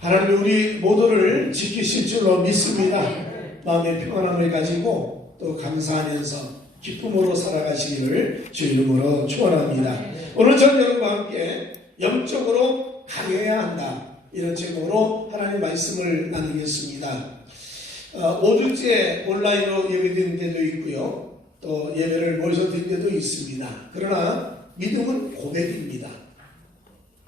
하나님이 우리 모두를 지키실 줄로 믿습니다. 마음의 평안함을 가지고 또 감사하면서 기쁨으로 살아가시기를 주 이름으로 축원합니다. 오늘 저는 여러분과 함께 영적으로 강해야 한다, 이런 제목으로 하나님의 말씀을 나누겠습니다. 5주째 온라인으로 예배드린 데도 있고요, 또 예배를 모여서 드린 데도 있습니다. 그러나 믿음은 고백입니다.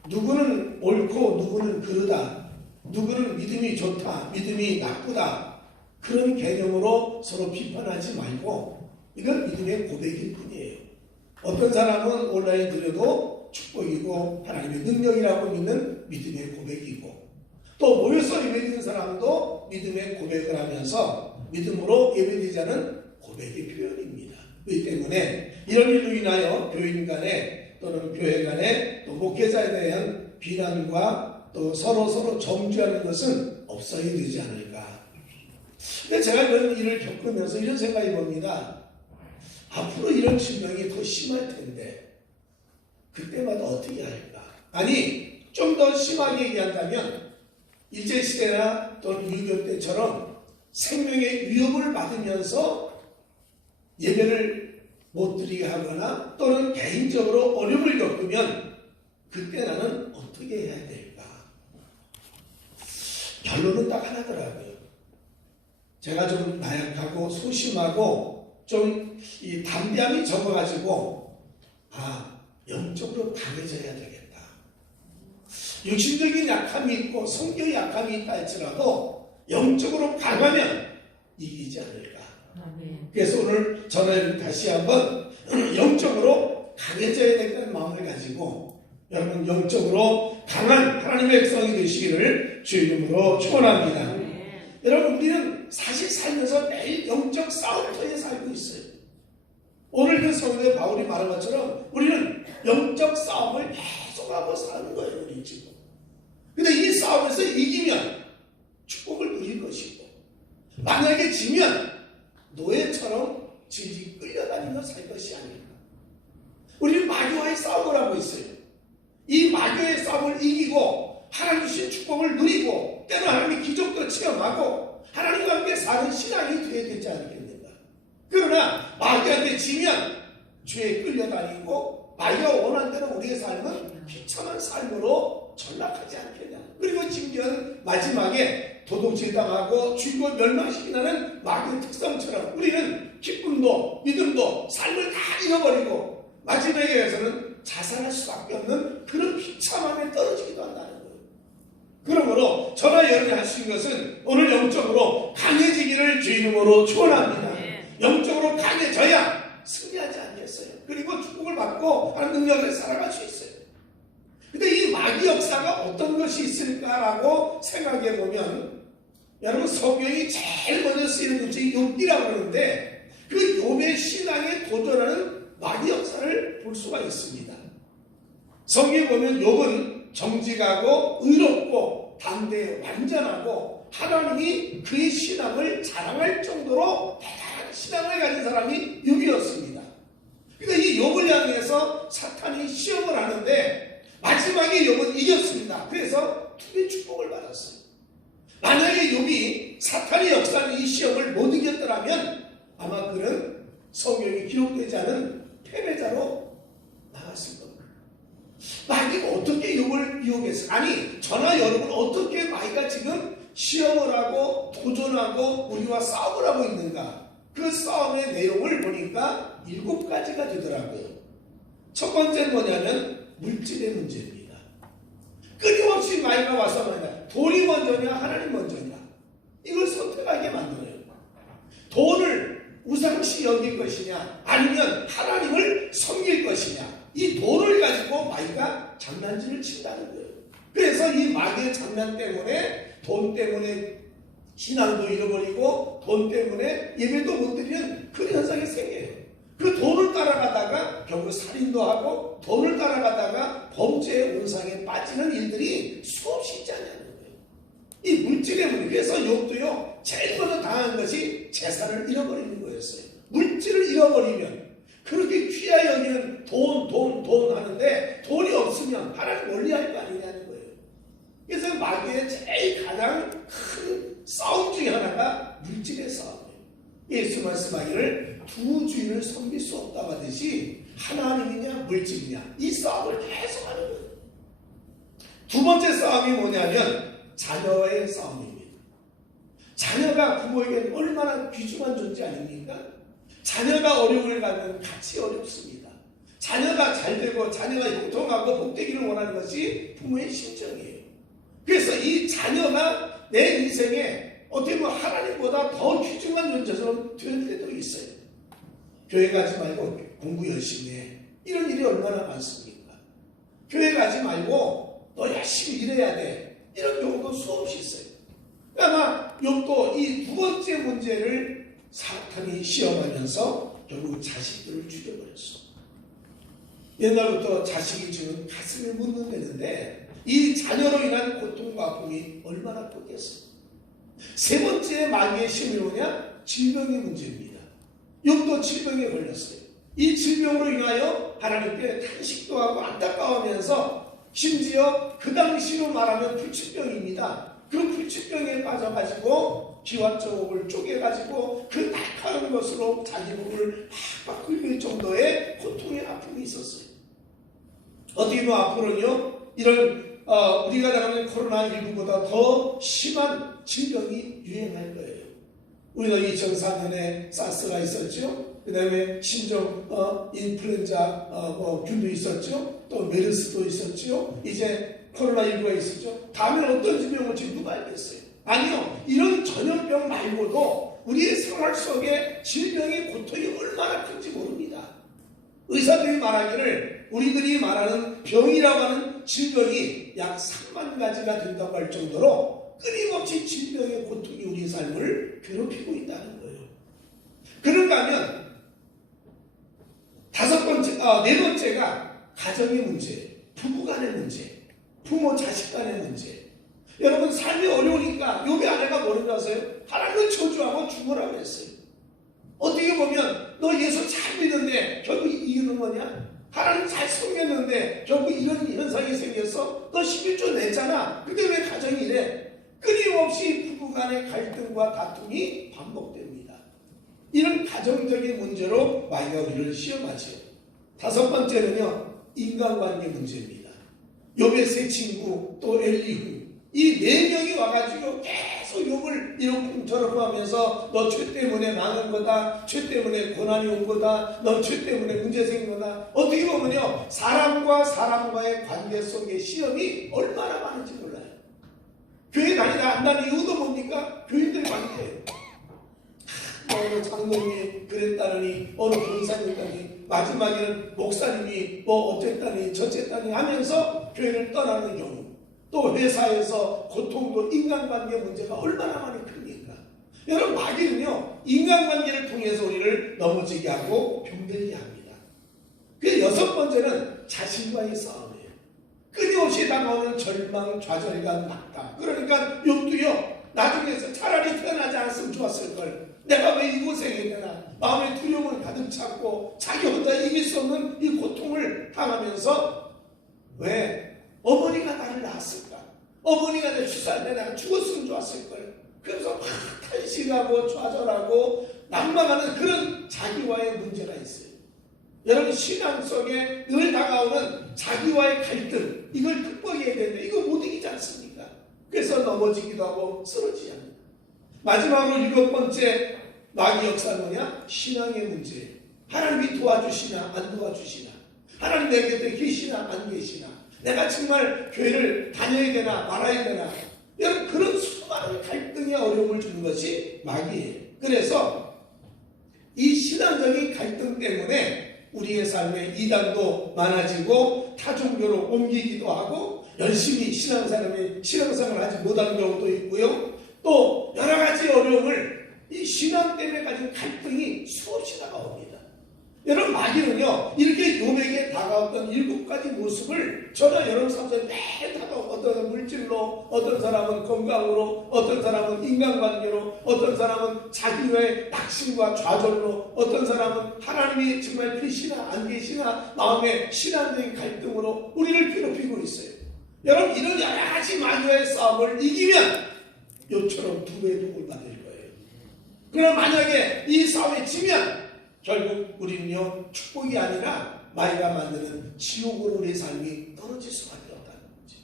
누구는 옳고 누구는 그르다, 누구는 믿음이 좋다, 믿음이 나쁘다, 그런 개념으로 서로 비판하지 말고 이건 믿음의 고백일 뿐이에요. 어떤 사람은 온라인 드려도 축복이고 하나님의 능력이라고 믿는 믿음의 고백이고, 또 모여서 예배드리는 사람도 믿음의 고백을 하면서 믿음으로 예배드리자는 고백의 표현입니다. 그렇기 때문에 이런 일로 인하여 교인 간에 또는 교회 간에 또 목회자에 대한 비난과 또 서로 정죄하는 것은 없어야 되지 않을까. 근데 제가 이런 일을 겪으면서 이런 생각이 봅니다. 앞으로 이런 질병이 더 심할 텐데 그때마다 어떻게 할까? 아니, 좀 더 심하게 얘기한다면 일제시대나 또는 6.25 때처럼 생명의 위협을 받으면서 예배를 못 드리게 하거나 또는 개인적으로 어려움을 겪으면 그때 나는 어떻게 해야 될까? 결론은 딱 하나더라고요. 제가 좀 나약하고 소심하고 좀 이 담대함이 적어가지고 영적으로 강해져야 되겠다. 육신적인 약함이 있고 성격의 약함이 있다 할지라도 영적으로 강하면 이기지 않을까. 그래서 오늘 저는 다시 한번 영적으로 강해져야 되겠다는 마음을 가지고 여러분 영적으로 강한 하나님의 백성이 되시기를 주 이름으로 축원합니다. 여러분, 우리는 사실 살면서 매일 영적 싸움터에 살고 있어요. 오늘 그 성경에 바울이 말한 것처럼 우리는 영적 싸움을 계속하고 사는 거예요, 우리 지금. 근데 이 싸움에서 이기면 축복을 누릴 것이고, 만약에 지면 노예처럼 질질 끌려다니며 살 것이 아닐까. 우리는 마귀와의 싸움을 하고 있어요. 이 마귀의 싸움을 이기고 하나님 주신 축복을 누리고 때로 하나님의 기적도 체험하고 하나님과 함께 사는 신앙이 되어야 되지 않겠는가. 그러나 마귀한테 지면 죄에 끌려다니고 마귀가 원하는 대로 우리의 삶은 비참한 삶으로 전락하지 않겠냐. 그리고 심지어는 마지막에 도둑질당하고 죽이고 멸망시키는 마귀의 특성처럼 우리는 기쁨도 믿음도 삶을 다 잃어버리고 마지막에 가서는 자살할 수밖에 없는 그런 비참함에 떨어지기도 한다는 거예요. 그러므로 저나 여러분이 할 수 있는 것은 오늘 영적으로 강해지기를 주 이름으로 축원합니다. 영적으로 강해져야 승리하지 않겠어요. 그리고 축복을 받고 하는 능력을 살아갈 수 있어요. 근데 이 마귀 역사가 어떤 것이 있을까라고 생각해 보면, 여러분 성경이 제일 먼저 쓰이는 것이 욥기라고 그러는데 그 욥의 신앙에 도전하는 마귀 역사를 볼 수가 있습니다. 성경에 보면 욥은 정직하고 의롭고 담대해 완전하고 하나님이 그의 신앙을 자랑할 정도로 대단한 신앙을 가진 사람이 욥이었습니다. 그런데 이 욥을 향해서 사탄이 시험을 하는데 마지막에 욥은 이겼습니다. 그래서 두 배의 축복을 받았어요. 만약에 욥이 사탄의 역사는 이 시험을 못 이겼더라면 아마 그는 성경이 기록되지 않은 패배자로 나갔을 겁니다. 마귀가 어떻게 욥을 유혹했을까? 아니, 저나 여러분 어떻게 마귀가 지금 시험을 하고 도전하고 우리와 싸움을 하고 있는가? 그 싸움의 내용을 보니까 7가지가 되더라고요. 첫 번째는 뭐냐면 물질의 문제입니다. 끊임없이 마귀가 와서 말이야, 돈이 먼저냐 하나님 먼저냐, 이걸 선택하게 만들어요. 돈을 우상시 여길 것이냐 아니면 하나님을 섬길 것이냐, 이 돈을 가지고 마귀가 장난질을 친다는 거예요. 그래서 이 마귀의 장난 때문에, 돈 때문에 신앙도 잃어버리고 돈 때문에 예배도 못 드리는 그런 현상이 생겨요. 그 돈을 따라가다가 결국 살인도 하고 돈을 따라가다가 범죄의 온상에 빠지는 일들이 수없이 있지 않냐는 거예요. 이 물질의 문제. 그래서 욥도요 제일 먼저 당한 것이 재산을 잃어버리는 거였어요. 물질을 잃어버리면, 그렇게 귀하게 여기는 돈 하는데 돈이 없으면 하나님 멀리할 거 아니냐는 거예요. 그래서 마귀의 제일 가장 큰 싸움 중에 하나가 물질의 싸움이에요. 예수 말씀하기를 두 주인을 섬길 수 없다고 하듯이 하나님이냐 물질이냐 이 싸움을 계속 하는 거예요. 두 번째 싸움이 뭐냐면 자녀의 싸움입니다. 자녀가 부모에게는 얼마나 귀중한 존재 아닙니까? 자녀가 어려움을 가면 같이 어렵습니다. 자녀가 잘되고 자녀가 형통하고 복되기를 원하는 것이 부모의 심정이에요. 그래서 이 자녀가 내 인생에 어떻게 보면 하나님보다 더 귀중한 존재처럼 될 때도 있어요. 교회 가지 말고 공부 열심히 해. 이런 일이 얼마나 많습니까? 교회 가지 말고 너 열심히 일해야 돼. 이런 경우도 수없이 있어요. 아마 욥도 이 두 번째 문제를 사탄이 시험하면서 결국 자식들을 죽여버렸어. 옛날부터 자식이 지금 가슴을 묻는다는데 이 자녀로 인한 고통과 아픔이 얼마나 컸겠어. 세 번째 마귀의 시험이 뭐냐? 질병의 문제입니다. 욥도 질병에 걸렸어요. 이 질병으로 인하여 하나님께 탄식도 하고 안타까워하면서 심지어 그 당시로 말하면 불치병입니다. 그 불치병에 빠져가지고 기와쪽을 쪼개가지고 그 날카로운 것으로 자기 몸을 팍팍 긁을 정도의 고통의 아픔이 있었어요. 어떻게 보면 앞으로는요 이런 우리가 나가는 코로나19보다 더 심한 질병이 유행할 거예요. 우리가 2004년에 사스가 있었죠. 그 다음에 신종 인플루엔자 균도 있었죠. 또 메르스도 있었죠. 이제 코로나19가 있었죠. 다음에 어떤 질병이 올지 누가 알겠어요? 아니요. 이런 전염병 말고도 우리의 생활 속에 질병의 고통이 얼마나 큰지 모릅니다. 의사들이 말하기를 우리들이 말하는 병이라고 하는 질병이 약 3만 가지가 된다고 할 정도로 끊임없이 질병의 고통이 우리의 삶을 괴롭히고 있다는 거예요. 그런가 하면 네 번째가 가정의 문제, 부부 간의 문제, 부모 자식 간의 문제. 여러분 삶이 어려우니까 욥의 아내가 뭐라고 하세요? 하나님을 저주하고 죽으라고 했어요. 어떻게 보면 너 예수 잘 믿는데 결국 이기는 거냐? 하나님 잘 섬겼는데 결국 이런 현상이 생겨서 너 11조 냈잖아. 근데 왜 가정이 이래? 끊임없이 부부간의 갈등과 다툼이 반복됩니다. 이런 가정적인 문제로 마귀가 우리를 시험하죠. 다섯 번째는요 인간관계 문제입니다. 욥의 세 친구 또 엘리후 이 네 명이 와가지고 계속 욥을 이러쿵저러쿵 하면서 너 죄 때문에 망한 거다. 죄 때문에 고난이 온 거다. 너 죄 때문에 문제 생긴 거다. 어떻게 보면요 사람과 사람과의 관계 속의 시험이 얼마나 많은지 몰라요. 교회 다니다 안 다니는 이유도 뭡니까? 교인들 관계예요. 어느 장로님이 그랬다느니 어느 교사님 있다니 마지막에는 목사님이 뭐 어쨌다니 저쨌다니 하면서 교회를 떠나는 경우, 또 회사에서 고통도 인간관계 문제가 얼마나 많이 큽니까? 여러분 마귀는요 인간관계를 통해서 우리를 넘어지게 하고 병들게 합니다. 그 여섯 번째는 자신과의 싸움이에요. 끊임없이 다가오는 절망, 좌절감, 낙담. 그러니까 욥도요 나중에서 차라리 태어나지 않았으면 좋았을걸. 내가 왜 이 고생이 되나. 마음에 두려움을 가득 찼고 자기 혼자 이길 수 없는 이 고통을 당하면서 왜 어머니가 나를 낳았을까? 어머니가 내 출산할 때 내가 죽었으면 좋았을걸. 그래서 막 탄식하고 좌절하고 난망하는 그런 자기와의 문제가 있어요. 여러분 신앙 속에 늘 다가오는 자기와의 갈등, 이걸 극복해야 되는데 이거 못 이기지 않습니까? 그래서 넘어지기도 하고 쓰러지지 않는다. 마지막으로 일곱 번째 마귀 역사는 뭐냐? 신앙의 문제. 하나님이 도와주시나 안 도와주시나, 하나님 내 곁에 계시나 안 계시나, 내가 정말 교회를 다녀야 되나 말아야 되나, 여러분 그런 수많은 갈등의 어려움을 주는 것이 마귀예요. 그래서 이 신앙적인 갈등 때문에 우리의 삶에 이단도 많아지고 타종교로 옮기기도 하고 열심히 신앙생활을 하지 못하는 경우도 있고요. 또 여러 가지 어려움을 이 신앙 때문에 가진 갈등이 수없이 다가옵니다. 여러분 마귀는요 이렇게 욥에게 다가왔던 7가지 모습을 저나 여러분 삶에 매일 다가오고, 어떤 사람은 물질로, 어떤 사람은 건강으로, 어떤 사람은 인간관계로, 어떤 사람은 자기의 낙심과 좌절로, 어떤 사람은 하나님이 정말 계시나 안 계시나 마음의 신앙적인 갈등으로 우리를 괴롭히고 있어요. 여러분 이런 여러 가지 마녀의 싸움을 이기면 욥처럼 2배의 복을 받을 거예요. 그럼 만약에 이 싸움에 지면 결국 우리는요 축복이 아니라 마귀가 만드는 지옥으로 우리의 삶이 떨어질 수밖에 없다는 거지.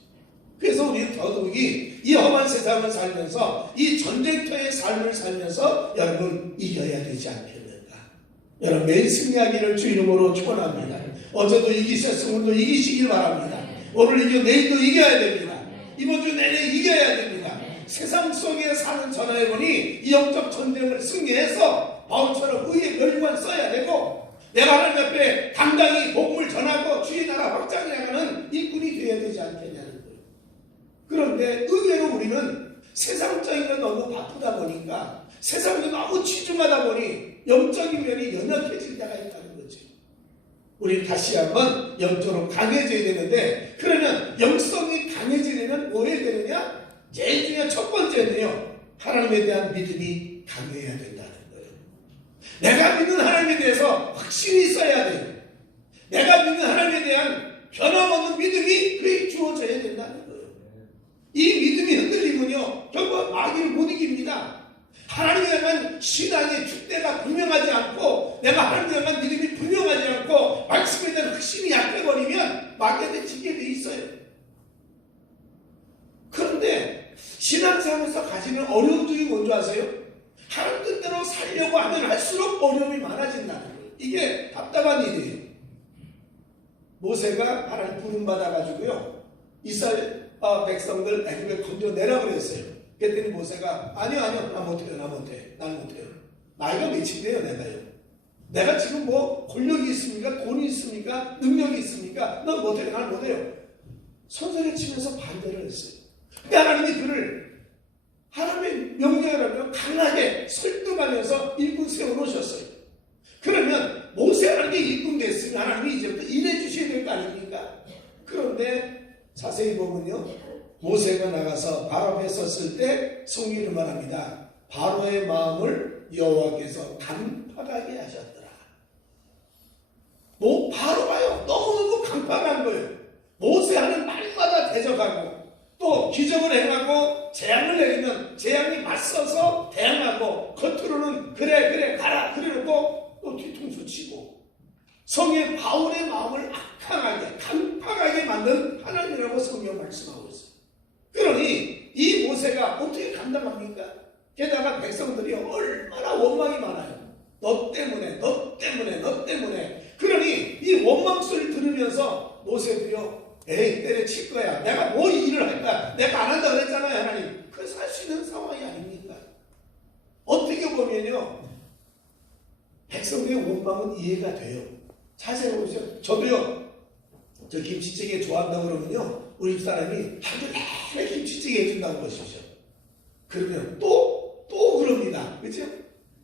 그래서 우리는 더더욱이 이 험한 세상을 살면서 이 전쟁터의 삶을 살면서 여러분 이겨야 되지 않겠는가. 여러분 매일 승리하기를 주 이름으로 축원합니다. 어제도 이기셨으면 오늘도 이기시길 바랍니다. 오늘 이겨 내일도 이겨야 됩니다. 이번 주 내내 이겨야 됩니다. 세상 속에 사는 저나 여러분이 이 영적 전쟁을 승리해서 바울처럼 의의 멸관 써야 되고 내가 하나님 앞에 당당히 복음을 전하고 주의 나라 확장해 나가는 일꾼이 되어야 되지 않겠냐는 거예요. 그런데 의외로 우리는 세상적인 건 너무 바쁘다 보니까 세상도 너무 치중하다 보니 영적인 면이 연약해질 때가 있다는 거지. 우리 다시 한번 영적으로 강해져야 되는데 그러면 영성이 강해지려면 뭐 해야 되느냐? 제일 중요한 첫 번째는요 하나님에 대한 믿음이 강해야 된다는 거예요. 내가 믿는 하나님에 대해서 확신이 있어야 돼요. 내가 믿는 하나님에 대한 변함없는 믿음이 그에게 주어져야 된다는 거예요. 이 믿음이 흔들리면요 결국 마귀를 못 이깁니다. 하나님에 대한 신앙의 줏대가 분명하지 않고 내가 하나님에 대한 믿음이 분명하지 않고 말씀에 대한 확신이 약해버리면 마귀한테 지게 돼 있어요. 그런데 신앙생활에서 가지는 어려움 중에 뭔지 아세요? 하나님 뜻대로 살려고 하면 할수록 어려움이 많아진다는 거예요. 이게 답답한 일이에요. 모세가 하나님 부름받아가지고요 이스라엘 백성들 애굽에 건져내라 그랬어요. 그랬더니 모세가 아니요 나 못해요. 난 못해요. 나이가 몇인데요 내가요. 내가 지금 뭐 권력이 있습니까? 돈이 있습니까? 능력이 있습니까? 난 못해요. 난 못해요. 손소리 치면서 반대를 했어요. 근데 하나님이 그를 하나님의 명령을 강하게 설득하면서 일꾼 세워놓으셨어요. 그러면 모세 하나님께 일꾼 됐으면 하나님이 이제부터 일해 주셔야 될 거 아닙니까? 그런데 자세히 보면요 모세가 나가서 바로 앞에 섰을 때 성경이 말합니다. 바로의 마음을 여호와께서 강팍하게 하셨더라. 뭐 바로가요 너무너무 강팍한 거예요. 모세 하는 말마다 대적하고 또 기적을 행하고 재앙을 내리면 재앙이 맞서서 대항하고 겉으로는 그래 가라 그래놓고 또 뒤통수 치고 성의 바울의 마음을 악하게 강팍하게 만든 하나님이라고 성경 말씀하고 있어요. 그러니 이 모세가 어떻게 감당합니까? 게다가 백성들이 얼마나 원망이 많아요. 너 때문에 그러니 이 원망 소리를 들으면서 모세도요 에이 때려칠 거야. 내가 뭐 일을 할 거야. 내가 안 한다 그랬잖아요 하나님. 그래서 할 수 있는 상황이 아닙니까? 어떻게 보면요 백성들의 원망은 이해가 돼요. 자세히 보세요. 저도요 저 김치찌개 좋아한다고 그러면요 우리 집사람이 하루 내내 김치찌개 해준다고 보십시오. 그러면 또 그럽니다. 그렇죠?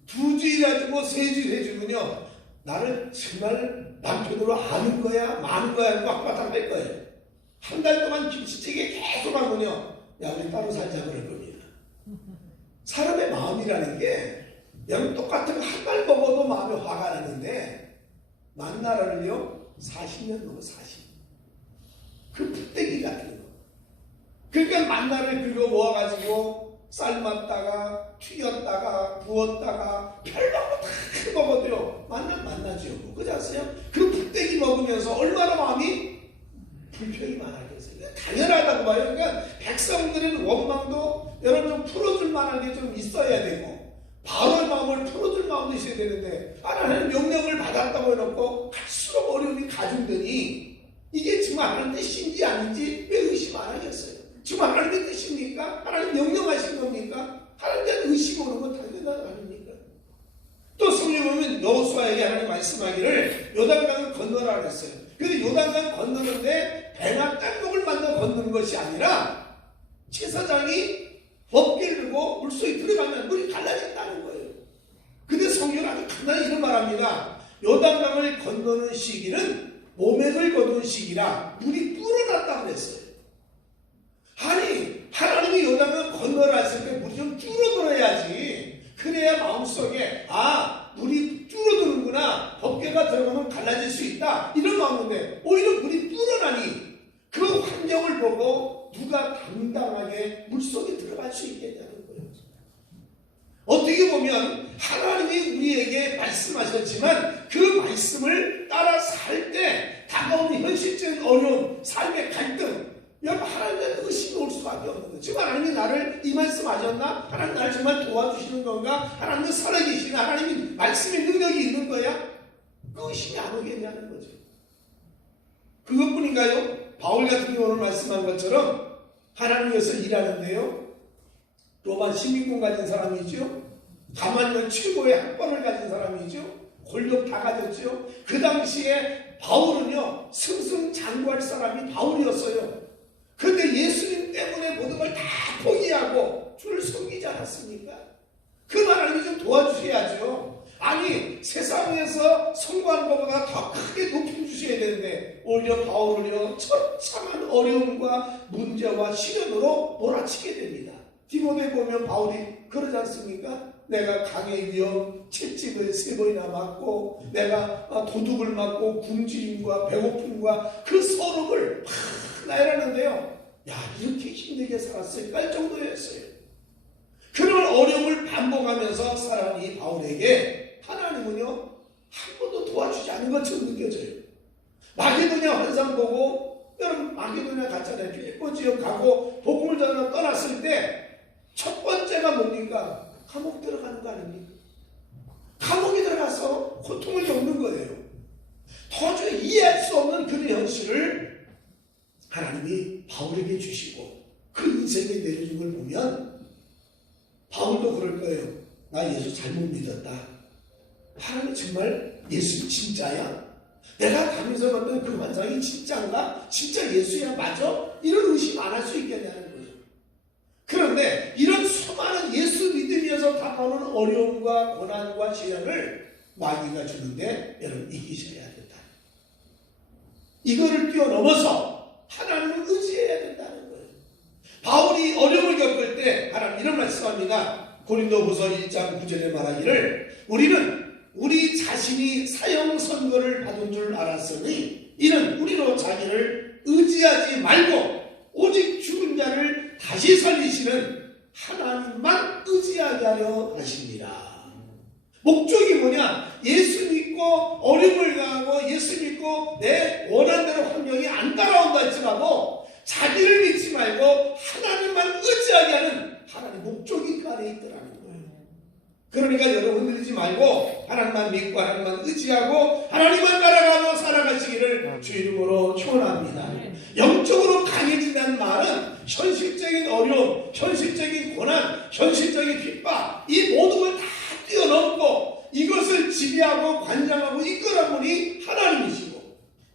2주일 해주고 3주일 해주면요 나를 정말 남편으로 아는 거야 많은 거야 하고 한바탕 할 거예요. 한 달 동안 김치찌개 계속 하면요 야 우리 따로 살자 그럴 겁니다. 사람의 마음이라는 게 여러분 똑같은 거 한 달 먹어도 마음에 화가 나는데 만나라를요 40년 넘어 40. 그 풋대기 같은 거. 그러니까 만나를 긁어 모아가지고 삶았다가 튀겼다가 구웠다가 별방법 다 먹어도요 만나죠. 그지 않으세요? 그 풋대기 먹으면서 얼마나 마음이 불평이 많아졌어요. 당연하다고 봐요. 그러니까 백성들은 원망도 여러분 좀 풀어줄 만한 게 좀 있어야 되고 바로의 마음을 풀어줄 마음도 있어야 되는데 하나님 명령을 받았다고 해놓고 갈수록 어려움이 가중되니 이게 정말 하나님 뜻인지 아닌지 왜 의심 안 하겠어요? 정말 하나님의 뜻입니까? 하나님 명령하신 겁니까? 하나님에 대한 의심이 오는 건 당연한 거 아닙니까? 또 성경에 보면 여호수아에게 하나님 말씀하기를 요단강을 건너라 그랬어요. 근데 요단강 건너는데 배나 뗏목을 만들어 건너는 것이 아니라 제사장이 법궤를 들고 물속에 들어가면 물이 갈라진다는 거예요. 근데 성경은 아주 간단히 이런 말합니다. 요단강을 건너는 시기는 모맥을 거둔 시기라 물이 불어났다고 그랬어요. 아니 하나님이 요단강을 건너라 했을 때 물이 좀 줄어들어야지. 그래야 마음속에 물이 줄어드는구나. 법궤가 들어가면 갈라질 수 있다. 이런 마음인데 오히려 물이 불어나니 그 환경을 보고 수 있겠냐는 거예요. 어떻게 보면 하나님이 우리에게 말씀하셨지만 그 말씀을 따라 살 때 다가오는 현실적인 어려움, 삶의 갈등, 여러분 하나님의 의심이 올 수밖에 없는 거예요. 지금 하나님이 나를 이 말씀 하셨나? 하나님 나를 정말 도와주시는 건가? 하나님은 살아계시나? 하나님이 말씀의 능력이 있는 거야? 그 의심이 안 오겠냐는 거죠. 그것뿐인가요? 바울 같은 경우는 말씀한 것처럼 하나님 위해서 일하는데요. 로마 시민권 가진 사람이죠. 가만히는 최고의 학벌을 가진 사람이죠. 권력 다 가졌죠. 그 당시에 바울은요 승승장구할 사람이 바울이었어요. 그런데 예수님 때문에 모든 걸 다 포기하고 주를 섬기지 않았습니까? 그 하나님이 좀 도와주셔야죠. 아니 세상에서 성공하는 것보다 더 크게 높여주셔야 되는데 오히려 바울을요 처참한 어려움과 문제와 시련으로 몰아치게 됩니다. 디모데 보면 바울이 그러지 않습니까? 내가 강의 위험 채찍을 3번이나 맞고 내가 도둑을 맞고 굶주림과 배고픔과 그 서름을 막 나열하는데요. 야 이렇게 힘들게 살았을까 할 정도였어요. 그런 어려움을 반복하면서 살아가는 이 바울에게 하나님은요 한 번도 도와주지 않은 것처럼 느껴져요. 마게도냐 환상 보고 여러분 마게도냐 갔잖아요. 빌립보 지역 가고 복음을 전하러 떠났을 때 첫 번째가 뭡니까? 감옥 들어가는 거 아닙니까? 감옥에 들어가서 고통을 겪는 거예요. 도저히 이해할 수 없는 그런 현실을 하나님이 바울에게 주시고 그 인생에 내려준 걸 보면 바울도 그럴 거예요. 나 예수 잘못 믿었다. 하나님 정말 예수 진짜야? 내가 가면서 봤던 그 환상이 진짜인가? 진짜 예수야 맞아? 이런 의심 안 할 수 있겠냐는 거예요. 그런데 이런 수많은 예수 믿음에서 다가오는 어려움과 고난과 시련을 마귀가 주는데 여러분 이기셔야 된다. 이거를 뛰어넘어서 하나님을 의지해야 된다는 거예요. 바울이 어려움을 겪을 때 하나님 이런 말씀합니다. 고린도후서 1장 9절에 말하기를 우리는 우리 자신이 사형 선고를 받은 줄 알았으니 이는 우리로 자기를 의지하지 말고 오직 죽은 자를 다시 살리시는 하나님만 의지하게 하려 하십니다. 목적이 뭐냐? 예수 믿고 어려움을 당하고 예수 믿고 내 원한대로 환경이 안 따라온다 할지라도 자기를 믿지 말고 하나님만 의지하게 하는 하나님의 목적이 그 안에 있더라는 거예요. 그러니까 여러분 흔들리지 말고 하나님만 믿고 하나님만 의지하고 하나님만 따라가며 살아가시기를 주 이름으로 축원합니다. 영적으로 강해진다는 말은 현실적인 어려움, 현실적인 고난, 현실적인 핍박 이 모든 걸 다 뛰어넘고 이것을 지배하고 관장하고 이끌어보니 하나님이시고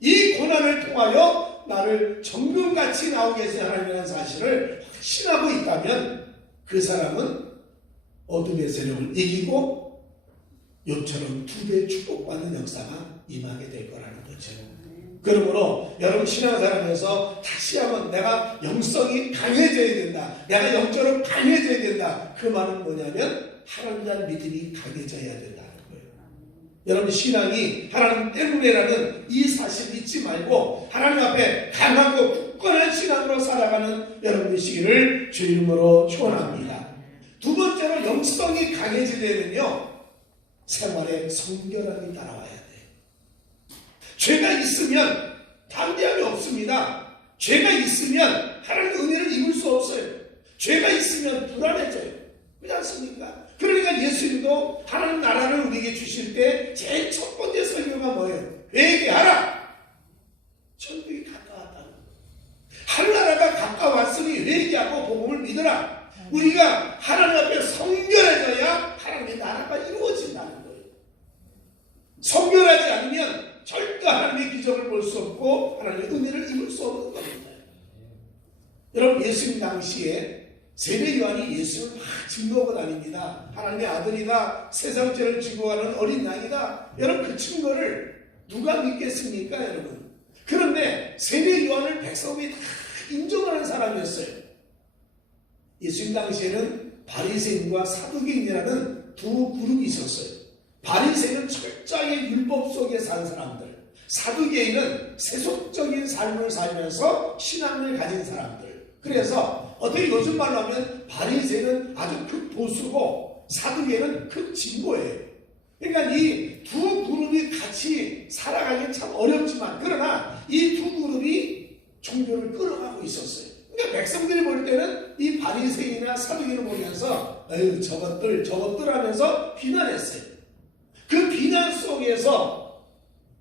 이 고난을 통하여 나를 정금같이 나오게 하신 하나님이라는 사실을 확신하고 있다면 그 사람은 어둠의 세력을 이기고 욥처럼 2배 축복받는 역사가 임하게 될 거라는 거죠. 그러므로 여러분 신앙생활에서 다시 한번 내가 영성이 강해져야 된다. 내가 영적으로 강해져야 된다. 그 말은 뭐냐면 하나님에 대한 믿음이 강해져야 된다는 거예요. 여러분 신앙이 하나님 때문에라는 이 사실 잊지 말고 하나님 앞에 강하고 굳건한 신앙으로 살아가는 여러분이시기를 주 이름으로 축원합니다. 두 번째로 영성이 강해지려면요 생활에 성결함이 따라와야 돼요. 죄가 있으면 담대함이 없습니다. 죄가 있으면 하나님의 은혜를 입을 수 없어요. 죄가 있으면 불안해져요. 그렇지 않습니까? 그러니까 예수님도 하나님 나라를 우리에게 주실 때 제일 첫 번째 설교가 뭐예요? 회개하라. 천국이 가까웠다는 거예요. 하늘나라가 가까웠으니 회개하고 복음을 믿으라. 우리가 하나님 앞에 성결해져야 하나님의 나라가 이루어진다는 거예요. 성결하지 않으면 절대 하나님의 기적을 볼 수 없고 하나님의 은혜를 입을 수 없는 겁니다. 여러분 예수님 당시에 세례 요한이 예수를 막 증거하고 다닙니다. 하나님의 아들이다. 세상 죄를 지고 가는 어린 양이다. 여러분 그 증거를 누가 믿겠습니까 여러분? 그런데 세례 요한을 백성이 다 인정하는 사람이었어요. 예수님 당시에는 바리새인과 사두개인이라는 두 그룹이 있었어요. 바리새인은 철저하게 율법 속에 산 사람들, 사두개인은 세속적인 삶을 살면서 신앙을 가진 사람들. 그래서 어떻게 요즘 말로 하면 바리새인은 아주 극보수고 사두개는 극진보예요. 그러니까 이 두 그룹이 같이 살아가기 참 어렵지만 그러나 이 두 그룹이 종교를 끌어가고 있었어요. 그러니까 백성들이 볼 때는 이 바리새인이나 사두개를 보면서 에휴 저것들 하면서 비난했어요. 그 비난 속에서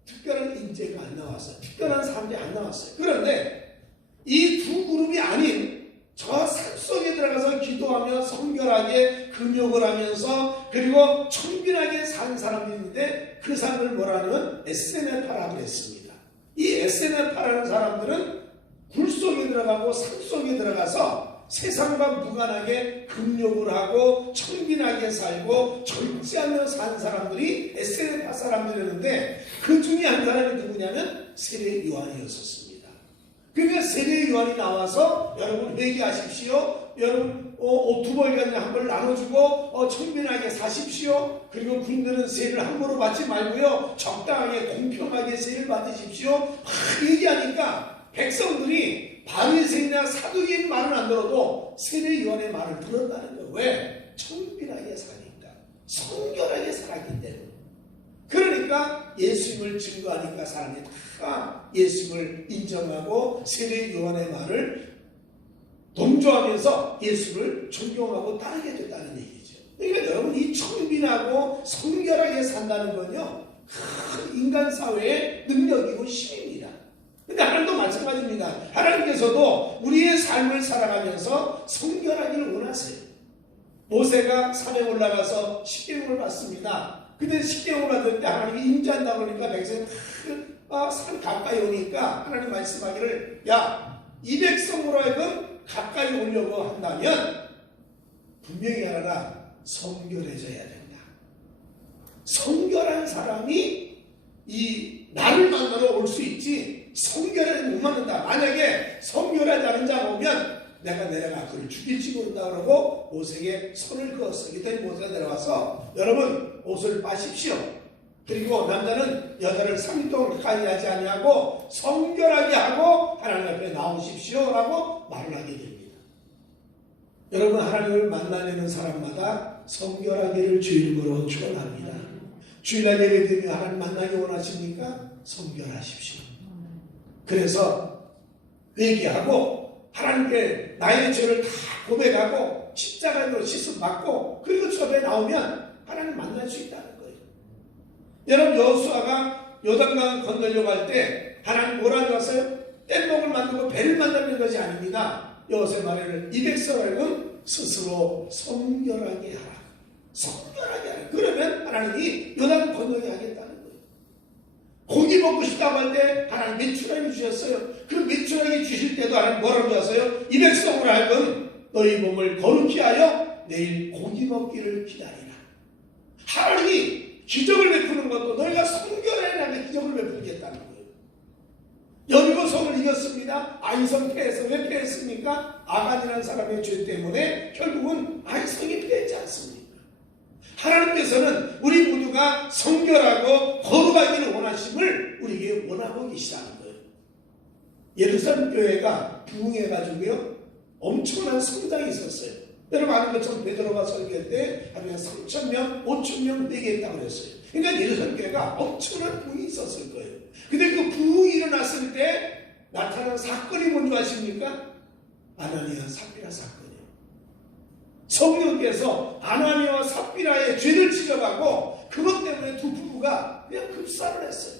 특별한 인재가 안 나왔어요. 특별한 사람들이 안 나왔어요. 그런데 이 두 그룹이 아닌 저 산속에 들어가서 기도하며 성결하게 금욕을 하면서 그리고 청빈하게 산 사람이 있는데 그 사람을 뭐라 하냐면 에세네파라고 했습니다. 이 에세네파라는 사람들은 굴 속에 들어가고 산 속에 들어가서 세상과 무관하게 금욕을 하고 청빈하게 살고 젊지 않는 산 사람들이 에세네파 사람들이었는데 그 중에 한 사람이 누구냐면 세례 요한이었었습니다. 그러니까 세례 요한이 나와서 여러분 회개하십시오. 여러분 오토바이가 한 번 나눠주고 청빈하게 사십시오. 그리고 군대는 세를 함부로 받지 말고요. 적당하게 공평하게 세를 받으십시오. 막 얘기하니까 백성들이 바리새인이나 사두개인 말은 안 들어도 세례 요한의 말을 들었다는 거예요. 왜? 청빈하게 사니까. 성결하게 살았기 때문에. 그러니까 예수님을 증거하니까 사람이 다 예수님을 인정하고 세례 요한의 말을 동조하면서 예수를 존경하고 따르게 됐다는 얘기죠. 그러니까 여러분 이 청빈하고 성결하게 산다는 건요 큰 인간 사회의 능력이고 힘입니다. 근데 하나님도 마찬가지입니다. 하나님께서도 우리의 삶을 살아가면서 성결하기를 원하세요. 모세가 산에 올라가서 십계명을 받습니다. 근데 십계명을 받을 때 하나님이 임재한다고 그러니까 백성이 산 가까이 오니까 하나님 말씀하기를 야, 이 백성으로 하여금 가까이 오려고 한다면 분명히 알아라. 성결해져야 된다. 성결한 사람이 이 나를 만나러 올 수 있지 성결하지 못 만난다. 만약에 성결하지 않은 자가 오면 내가 내려가 그를 죽일지 모른다 그러고 모세에게 손을 그었어. 그랬더니 모세가 내려와서 여러분 옷을 빠십시오. 그리고 남자는 여자를 3일 동안 가까이 하지 아니하고 성결하게 하고 하나님 앞에 나오십시오 라고 말을 하게 됩니다. 여러분 하나님을 만나려는 사람마다 성결하기를 주 이름으로 축원합니다. 주일날 예배드리며 하나님 만나기 원하십니까? 성결하십시오. 그래서 회개하고 하나님께 나의 죄를 다 고백하고 십자가로 씻음 받고 그리고 주 앞에 나오면 하나님 만날 수 있다는 거예요. 여러분 여호수아가 요단강을 건너려고 할 때 하나님 뭐라고 하세요? 뗏목을 만들고 배를 만드는 것이 아닙니다. 여호수아 말에는 이 백성을 스스로 성결하게 하라. 성결하게 하라. 그러면 하나님이 요단을 건너게 하겠다는 거예요. 고기 먹고 싶다고 할 때 하나님 메추라기 주셨어요. 그 메추라기 주실 때도 하나님 뭐라고 하세요? 이 백성으로 하여금 너희 몸을 거룩히 하여 내일 고기 먹기를 기다리라. 하나님이 기적을 베푸는 것도 너희가 성결해야만 기적을 베푸겠다는 거예요. 여리고성을 이겼습니다. 아이성 패해서 왜 패했습니까? 아간이라는 사람의 죄 때문에 결국은 아이성이 패했지 않습니까? 하나님께서는 우리 모두가 성결하고 거룩하기를 원하심을 우리에게 원하고 계시다는 거예요. 예루살렘 교회가 부흥해가지고요 엄청난 성장이 있었어요. 여러분 아는 것처럼 베드로가 설교할 때 하루에 3,000명, 5,000명 회개했다고 그랬어요. 그러니까 예루살렘 교회가 엄청난 부흥이 있었을 거예요. 근데 그 부흥이 일어났을 때 나타난 사건이 뭔지 아십니까? 아나니아 삽비라 사건이요. 성령께서 아나니아와 삽비라의 죄를 지적하고 그것 때문에 두 부부가 그냥 급사를 했어요.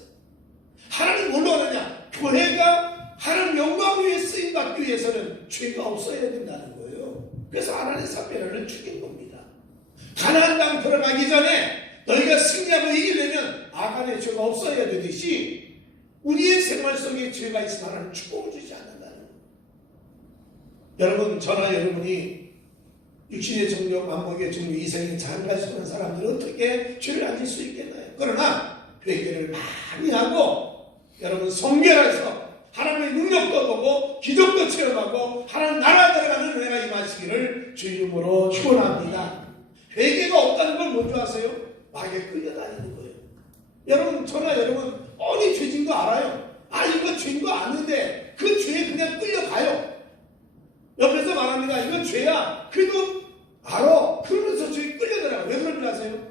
하나님 뭘로 하느냐? 교회가 하나님 영광 위에 쓰임받기 위해서는 죄가 없어야 된다는 거예요. 그래서 아나니아 삽비라를 죽인 겁니다. 가나안 땅 들어가기 전에 너희가 승리하고 이기려면 아간의 죄가 없어야 되듯이 우리의 생활 속에 죄가 있으면 하나님 축복을 주지 않는다는 거예요. 여러분 저나 여러분이 육신의 정욕, 만목의 정욕, 이생의 장가를 쓰는 사람들은 어떻게 죄를 안 질 수 있겠나요? 그러나 회개를 많이 하고 여러분 성결해서 하나님의 능력도 보고 기적도 체험하고 하나님 나라 들어가는 은혜가 임하시기를 주 이름으로 축원합니다. 회개가 없다는 걸 뭔지 아세요? 막에 끌려다니는 거예요. 여러분 저나 여러분 뻔히 죄진 거 알아요. 아 이거 죄인 거 아는데 그 죄에 그냥 끌려가요. 옆에서 말합니다. 이건 죄야. 그래도 알아. 그러면서 죄에 끌려들어가. 왜 그런 줄 아세요?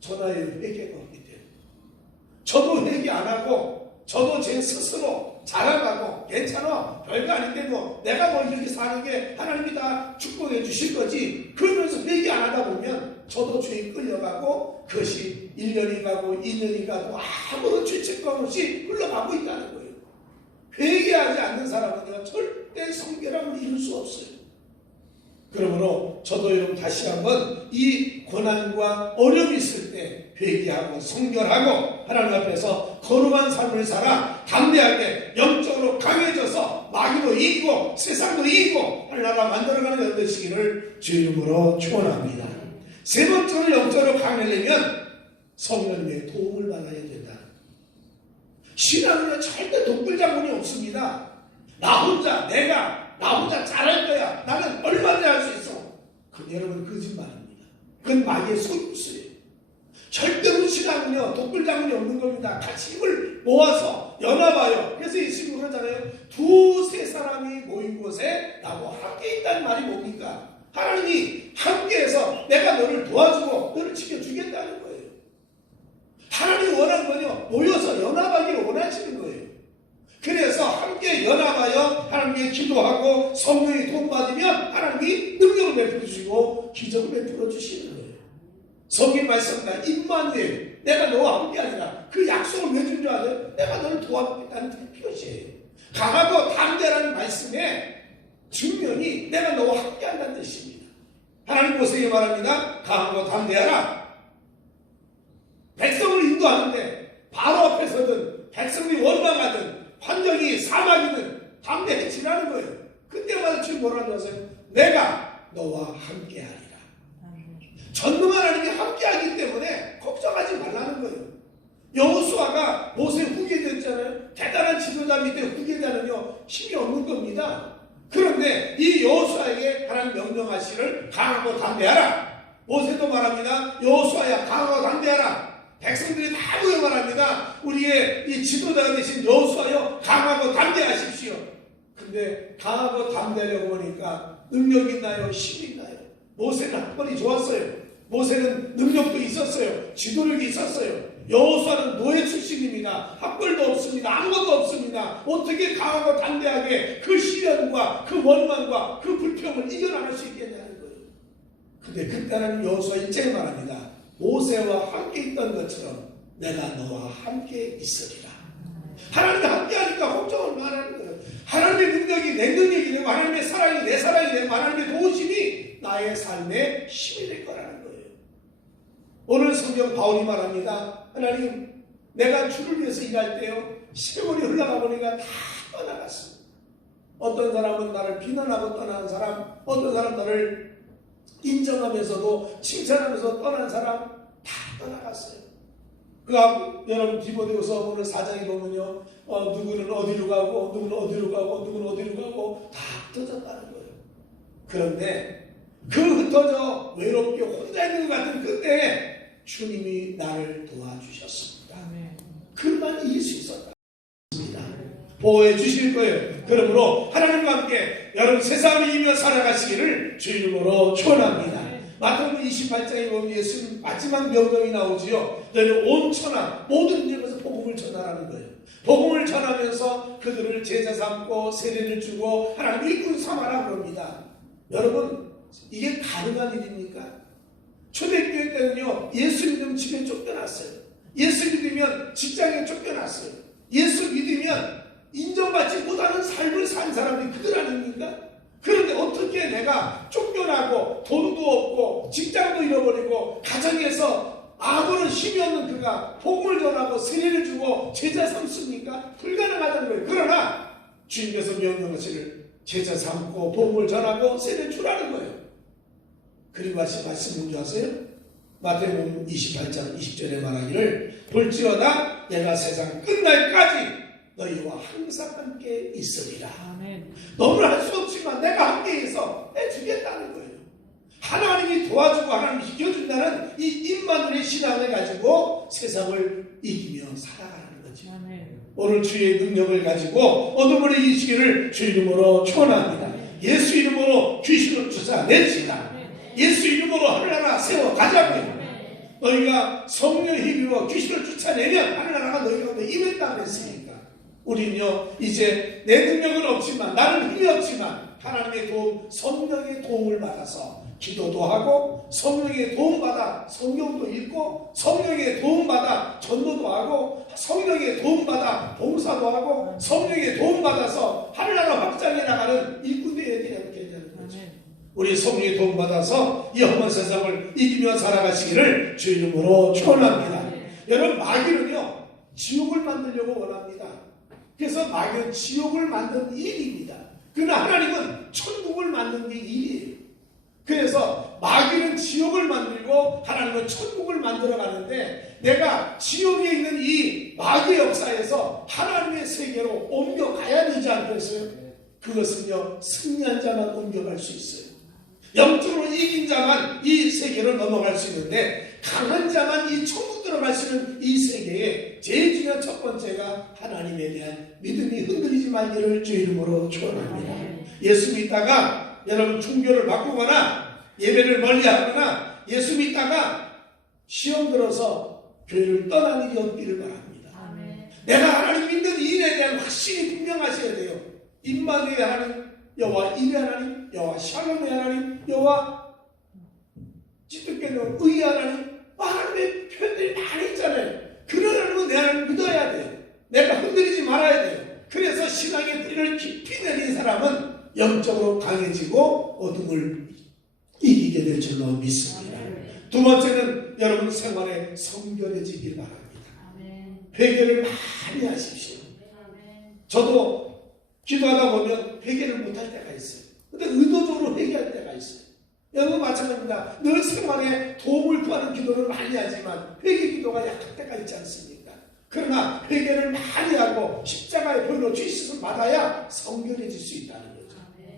전화에 회개가 없기 때문에. 저도 회개 안 하고 저도 제 스스로 자랑하고 괜찮아. 별거 아닌데 뭐 내가 뭐 이렇게 사는 게 하나님이 다 축복해 주실 거지. 그러면서 회개 안 하다 보면 저도 죄에 끌려가고 그것이 1년이 가고 2년이 가고 아무런 죄책감 없이 흘러가고 있다는 거예요. 회개하지 않는 사람은요 절대 성결함을 이룰 수 없어요. 그러므로 저도 여러분 다시 한번 이 고난과 어려움이 있을 때 회개하고 성결하고 하나님 앞에서 거룩한 삶을 살아 담대하게 영적으로 강해져서 마귀도 이기고 세상도 이기고 하나님 만들어가는 여러분 되시기를 주 이름으로 축원합니다. 세 번째로 영적으로 강해지려면 성령님의 도움을 받아야 된다. 신앙은 절대 독불장군이 없습니다. 나 혼자 잘할 거야. 나는 얼마든지 할 수 있어. 그건 여러분 거짓말입니다. 그건 마귀의 소유수예요. 절대로 신앙은요 독불장군이 없는 겁니다. 같이 힘을 모아서 연합하여. 그래서 예수님이 그러잖아요. 두세 사람이 모인 곳에 나와 함께 있다는 말이 뭡니까? 하나님이 함께해서 내가 너를 도와주고 너를 지켜주겠다는 거예요. 하나님이 원하는 건요 모여서 연합하기를 원하시는 거예요. 그래서 함께 연합하여 하나님께 기도하고 성령이 도움받으면 하나님이 능력을 베풀어 주시고 기적을 베풀어 주시는 거예요. 성경 말씀입니다. 임마누엘, 내가 너와 함께 하리라. 그 약속을 왜 준 줄 아세요? 내가 너를 도와주겠다는 표시예요. 강하고 담대라는 말씀에 증명이 내가 너와 함께 한다는 뜻입니다. 하나님 보세요 말합니다. 강하고 담대하라. 백성을 인도하는데 바로 앞에서든 백성이 원망하든 환경이 사막이든 담대해지라는 거예요. 그때마다 주님 뭐라고 하세요? 내가 너와 함께하리라. 전능한 하나님이 함께하기 때문에 걱정하지 말라는 거예요. 여호수아가 모세 후계자였잖아요. 대단한 지도자 밑에 후계자는요 힘이 없는 겁니다. 그런데 이 여호수아에게 하나님 명령하시를 강하고 담대하라. 모세도 말합니다. 여호수아야 강하고 담대하라. 백성들이 다 모여 말합니다. 우리의 이 지도자가 되신 여호수아여 강하고 담대하십시오. 근데 강하고 담대하려고 보니까 능력 있나요? 힘 있나요? 모세는 학벌이 좋았어요. 모세는 능력도 있었어요. 지도력이 있었어요. 여호수아는 노예 출신입니다. 학벌도 없습니다. 아무것도 없습니다. 어떻게 강하고 담대하게 그 시련과 그 원망과 그 불평을 이겨나갈 수 있겠냐는 거예요. 근데 그때는 여호수아 일제히 말합니다. 모세와 함께 있던 것처럼 내가 너와 함께 있으리라. 하나님과 함께 하니까 걱정을 말하는 거예요. 하나님의 능력이 내 능력이 되고 하나님의 사랑이 내 사랑이 되고 하나님의 도우심이 나의 삶의 힘이 될 거라는 거예요. 오늘 성경 바울이 말합니다. 하나님, 내가 주를 위해서 일할 때요 세월이 흘러가 보니까 다 떠나갔습니다. 어떤 사람은 나를 비난하고 떠나는 사람, 어떤 사람 나를 인정하면서도 칭찬하면서 떠난 사람 다 떠나갔어요. 여러분 디모데후서 오늘 4장에 보면요 누구는 어디로 가고 누구는 어디로 가고 누구는 어디로 가고 다 흩어졌다는 거예요. 그런데 그 흩어져 외롭게 혼자 있는 것 같은 그때 주님이 나를 도와주셨습니다. 그만 이길 수 있었다. 보호해 주실 거예요. 그러므로 하나님과 함께 여러분 세상을 이기며 살아가시기를 주 이름으로 축원합니다. 마태복음 28장에 보면 예수님 마지막 명령이 나오지요. 너희는 온 천하 모든 지역에서 복음을 전하라는 거예요. 복음을 전하면서 그들을 제자 삼고 세례를 주고 하나님 일꾼 삼아라 그럽니다. 여러분 이게 가능한 일입니까? 초대교회 때는요 예수 믿으면 집에 쫓겨났어요. 예수 믿으면 직장에 쫓겨났어요. 예수 믿으면 인정받지 못하는 삶을 산 사람이 그들 아닙니까? 그런데 어떻게 내가 쫓겨나고 돈도 없고 직장도 잃어버리고 가정에서 아무런 힘이 없는 그가 복음을 전하고 세례를 주고 제자 삼습니까? 불가능하다는 거예요. 그러나 주님께서 명령하시를 제자 삼고 복음을 전하고 세례 주라는 거예요. 그리고 하신 말씀 뭔지 아세요? 마태복음 28장 20절에 말하기를 볼지어다 내가 세상 끝날까지 너희와 항상 함께 있으리라. 아멘. 너는 할 수 없지만 내가 함께해서 해주겠다는 거예요. 하나님이 도와주고 하나님이 지켜준다는 이 임마누엘의 신앙을 가지고 세상을 이기며 살아가는 거죠. 아멘. 오늘 주의 능력을 가지고 어둠을 이기시기를 주 이름으로 축원합니다. 예수 이름으로 귀신을 쫓아낼지다. 예수 이름으로 하늘나라 세워 가자고요. 너희가 성령의 힘으로 귀신을 쫓아내면 하늘나라가 너희 가운데 임했다 그랬으니까 우리는요 이제 내 능력은 없지만 나는 힘이 없지만 하나님의 도움, 성령의 도움을 받아서 기도도 하고 성령의 도움받아 성경도 읽고 성령의 도움받아 전도도 하고 성령의 도움받아 봉사도 하고 성령의 도움받아서 하늘나라 확장해 나가는 일꾼 되어야 되는 거죠. 우리 성령의 도움받아서 이 험한 세상을 이기며 살아가시기를 주 이름으로 축원합니다. 여러분 마귀는요 지옥을 만들려고 원합니다. 그래서 마귀는 지옥을 만든 일입니다. 그러나 하나님은 천국을 만든 게 일이에요. 그래서 마귀는 지옥을 만들고 하나님은 천국을 만들어 가는데 내가 지옥에 있는 이 마귀의 역사에서 하나님의 세계로 옮겨가야 되지 않겠어요? 그것은요 승리한 자만 옮겨갈 수 있어요. 영적으로 이긴 자만 이 세계로 넘어갈 수 있는데 강한 자만 이 천국 들어갈 수 있는 이 세계에 제일 중요한 첫 번째가 하나님에 대한 믿음이 흔들리지 말기를 주 이름으로 축원합니다. 예수 믿다가 여러분 종교를 바꾸거나 예배를 멀리하거나 예수 믿다가 시험 들어서 교회를 떠나는 일이 없기를 바랍니다. 내가 하나님 믿는 이 일에 대한 확신이 분명하셔야 돼요. 임마누엘 하나님, 여호와 이레 하나님, 여호와 샬롬의 하나님, 여호와 찌뜻께는 의의 하나님, 하나님의 표현들이 많이 있잖아요. 그런 하나님은 내 하나님을 믿어야 돼요. 내가 흔들리지 말아야 돼요. 그래서 신앙의 뿌리를 깊이 내린 사람은 영적으로 강해지고 어둠을 이기게 될 줄로 믿습니다. 두 번째는 여러분 생활에 성결해지길 바랍니다. 회개를 많이 하십시오. 저도 기도하다 보면 회개를 못할 때가 있어요. 근데 의도적으로 회개할 때가 있어요. 여러분 마찬가지입니다. 늘 생활에 도움을 구하는 기도를 많이 하지만 회개 기도가 약할 때가 있지 않습니까? 그러나 회개를 많이 하고 십자가의 보혈로 죄 씻음을 받아야 성결해질 수 있다는 거죠.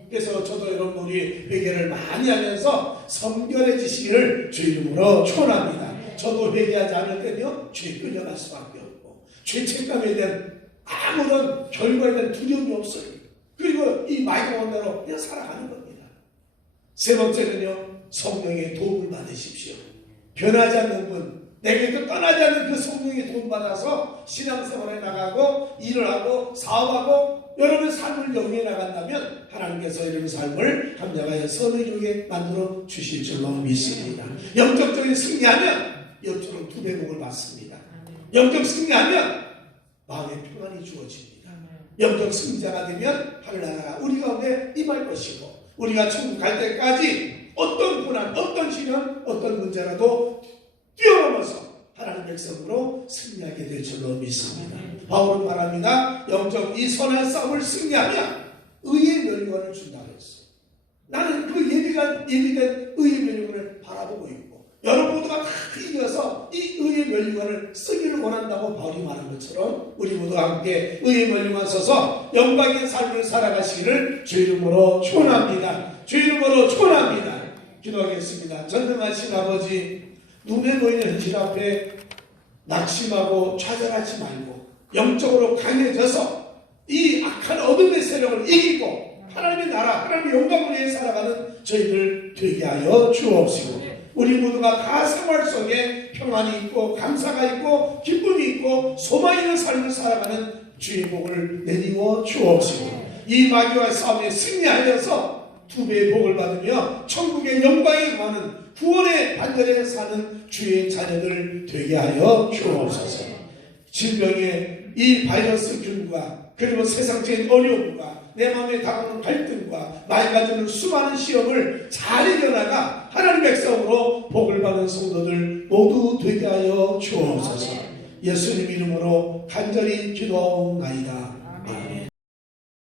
그래서 저도 여러분들이 회개를 많이 하면서 성결해지시기를 주 이름으로 축원합니다. 저도 회개하지 않을 때는요 죄에 끌려갈 수밖에 없고 죄책감에 대한 아무런 결과에 대한 두려움이 없어요. 그리고 이 마귀가 원대로 그냥 살아가는 겁니다. 세 번째는요 성령의 도움을 받으십시오. 변하지 않는 분, 내게도 떠나지 않는 그 성령의 도움 받아서 신앙생활에 나가고 일을 하고 사업하고 여러분의 삶을 영위해 나간다면 하나님께서 여러분의 삶을 감당하여 선의롭게 만들어 주실 줄로 믿습니다. 영적적인 승리하면 영적으로 두 배 복을 받습니다. 영적 승리하면 마음의 평안이 주어집니다. 영적 승자가 되면 하늘나라가 우리 가운데 임할 것이고 우리가 천국 갈 때까지 어떤 고난, 어떤 시련, 어떤 문제라도 뛰어넘어서 하나님 백성으로 승리하게 될 줄로 믿습니다. 바울은 말합니다. 영적 이 선한 싸움을 승리하면 의의 멸류관을 준다고 했어요. 나는 그 예비된 의의 멸류관을 바라보고 있고 여러분 모두가 다 이겨서 이 의의 멸류관을 쓰기를 원한다고 바울이 말한 것처럼 우리 모두가 함께 의의 멸류관 서서 영광의 삶을 살아가시기를 주 이름으로 축원합니다. 주 이름으로 축원합니다. 기도하겠습니다. 전능하신 아버지, 눈에 보이는 현실 앞에 낙심하고 좌절하지 말고 영적으로 강해져서 이 악한 어둠의 세력을 이기고 하나님의 나라, 하나님의 영광을 위해 살아가는 저희들 되게 하여 주옵시고 우리 모두가 다 생활 속에 평안이 있고 감사가 있고 기쁨이 있고 소망이 있는 삶을 살아가는 주의 복을 내리워 주옵시고 이 마귀와의 싸움에 승리하여서 두 배의 복을 받으며 천국의 영광에 임하는 구원의 반열에 사는 주의 자녀들 되게 하여 주옵소서. 질병의 이 바이러스균과 그리고 세상적인 어려움과 내 마음에 다가오는 갈등과 나이가 드는 수많은 시험을 잘 이겨나가 하나님 백성으로 복을 받는 성도들 모두 되게 하여 주옵소서. 예수님 이름으로 간절히 기도하옵나이다. 아멘.